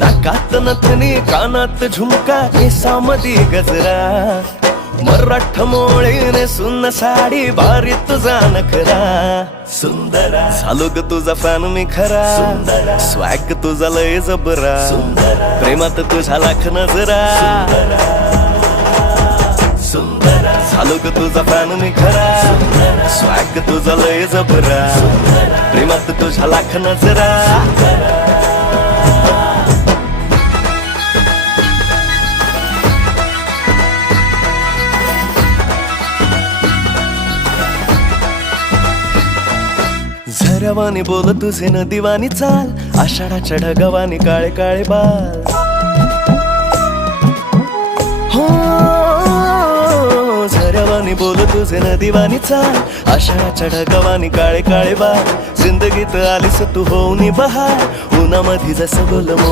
नाकात नथनी कानात झुमका केसामधी गजरा मराठ मोळीने सुन्न साडी भारी तुझा नखरा सुंदरा झालो ग तुझा फॅन मी खरा सुंदरा स्वॅग तुझा लय जबरा सुंदरा प्रेमात तुझा लाख नजरा सुंदरा झालो ग तुझा फॅन मी खरा स्वॅग तुझा लय जबरा प्रेमात तुझा लाख नजरा झऱ्यावानी बोल तुझे नदीवानी चाल आषाढाच्या ढगावानी काळे काळे बाल हो झऱ्यावानी बोल तुझे नदीवानी चाल आषाढाच्या ढगावानी काळे काळे बाल जिंदगीत आलीस तू होऊनी बहार उन्हामध्ये जसं बोल मोह